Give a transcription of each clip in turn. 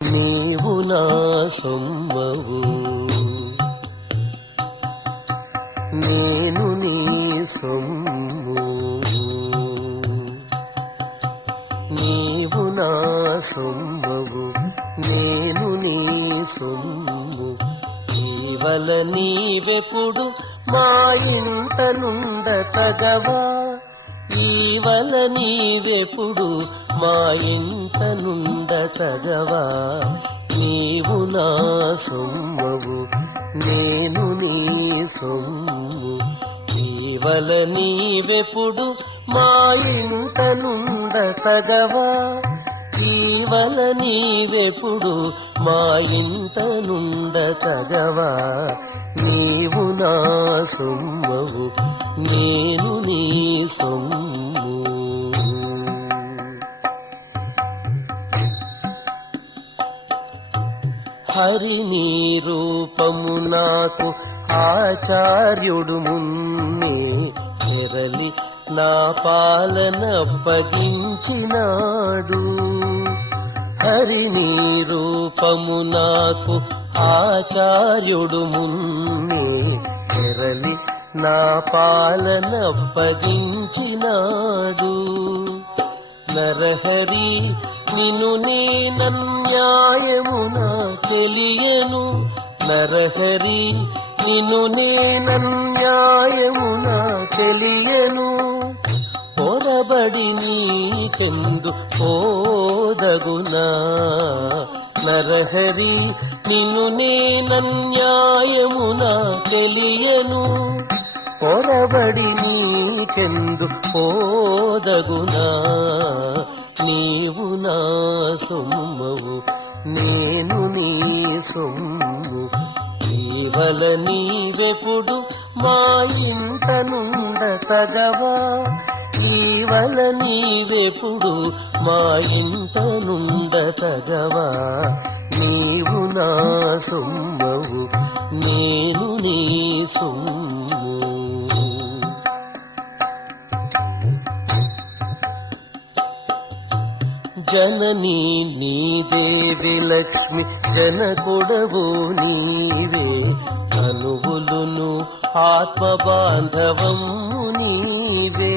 నీవు నా సొమ్మవు, నేను నీ సొమ్ము. నీవు నా సొమ్మవు, నేను నీ సొమ్ము. నీవల నీవెప్పుడు మా ఇంట నుండ తగవా, ఈవల నీవెప్పుడు మా ఇంట నుండ తగవా. నీవు నా సొమ్మవు, నేను నీ సొమ్ము. ఈవల నీవెప్పుడు మా ఇంట నుండ తగవా, ఈవల నీవెప్పుడు మా ఇంట నుండ తగవా. నీవు నా సొమ్మవు, నేను నీ సొమ్ము. హరి నీ రూపము నాకు ఆచార్యుడు మున్నే తెరలి నా పాలనప్పగించినాడు. హరి నీ రూపము నాకు ఆచార్యుడు మున్నే తెరలి నా పాలనప్పగించినాడు. నరహరి నిన్ను నేనన్యాయమున తెలియను, నరహరి నిన్ను నేనన్యాయమున తెలియను. పొరబడి నీకెందు పోదగునా, నరహరి నిన్ను నేనన్యాయమున తెలియను. పొరబడి నీకెందు పోదగునా. నీవు నా సొమ్మవు, నేను నీ సొమ్ము. ఈవల నీవెప్పుడు మా ఇంట నుండ తగవా, ఈవల నీవెప్పుడు మా ఇంట నుండ తగవా. నీవు నా సొమ్మవు, నేను నీ సొమ్ము. జననీ నీ దేవి లక్ష్మి, జనకుడవు నీవే. కనువులును ఆత్మ బాంధవము నీవే.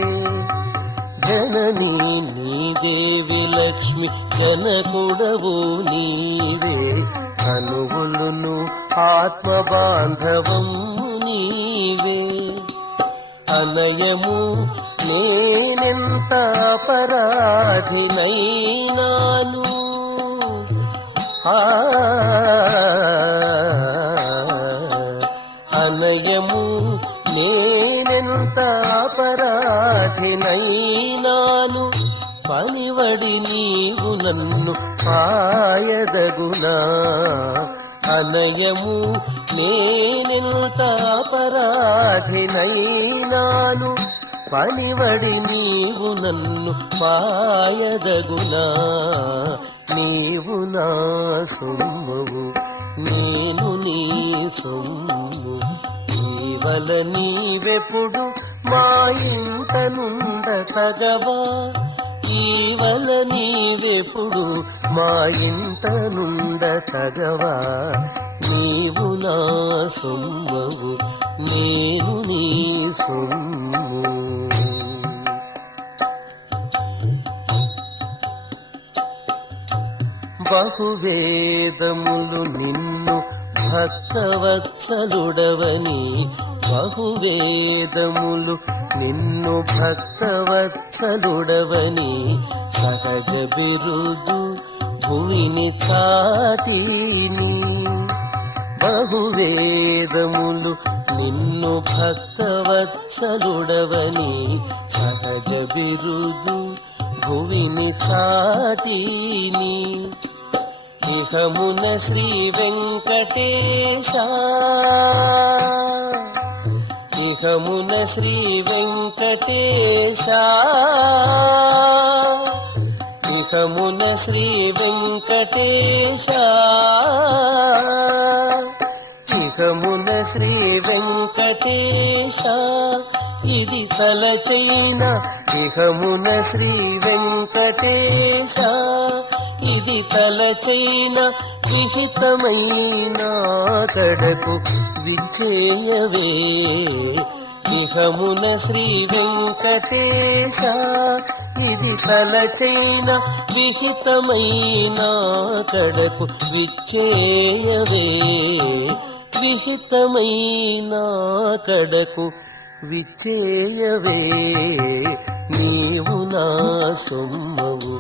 జననీ నీ దేవి లక్ష్మి, జనకుడవు నీవే. కనువులును ఆత్మ బాంధవము నీవే. అనయము నేనెంత అపరాధినైనాను, అనయము నేనెంత అపరాధినైనాను. పనివడి నీవు నన్ను పాయదగునా, అనయము నేనెంత అపరాధినైనాను. పనివడి నీవు నన్ను పాయదగునా. నీవు నా సొమ్మవు, నేను నీ సొమ్ము. ఈవల నీవెప్పుడు మా ఇంట నుండ తగవా, ఈవల నీవెప్పుడు మా ఇంట నుండ తగవా. నీవు నా సొమ్మవు, నేను నీ సొమ్ము. బహువేదములు నిన్ను భక్తవత్సలుడవని, బహువేదములు నిన్ను భక్తవత్సలుడవని. సహజ బిరుదు భూమిని చాటిని, బహువేదములు నిన్ను భక్తవత్సలుడవని. సహజ బిరుదు భూమిని చాటిని. ఇహమున శ్రీ వెంకటేశ, ఇహమున శ్రీ వెంకటేశ, ఇహమున శ్రీ వెంకటేశ, ఇహమున శ్రీ వెంకటేశ. ఇది తలచైన ఇహమున శ్రీ వెంకటేశ, ఇది తలచైన విహితమైన కడకు విచ్చేయవే ఇహమున శ్రీ వెంకటేశ ఇది తలచైన విహితమైన కడకు విచ్చేయవే విహితమైన కడకు విచ్చేయవే నీవు నా సొమ్మవు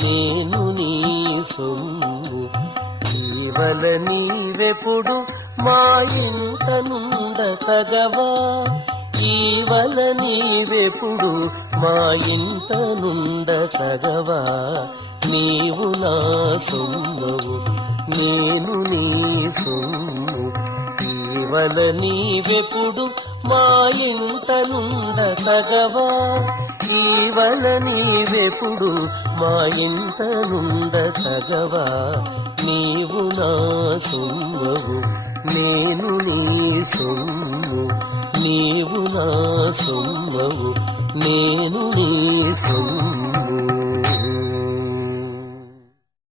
నేను నీ సొమ్ము ఈవల నీవెప్పుడు మా ఇంట నుండ తగవా ఈవల నీవెప్పుడు మా ఇంట నుండ తగవా నీవు నా సొమ్మవు నేను నీ సొమ్ము ఈవల నీవెప్పుడు మా ఇంట నుండ తగవా ఈవల నీవెప్పుడు మా ఇంట నుండ తగవా నీవు నా సొమ్మవు నేను నీ సొమ్ము నీవు నా సొమ్మవు నేను నీ సొమ్ము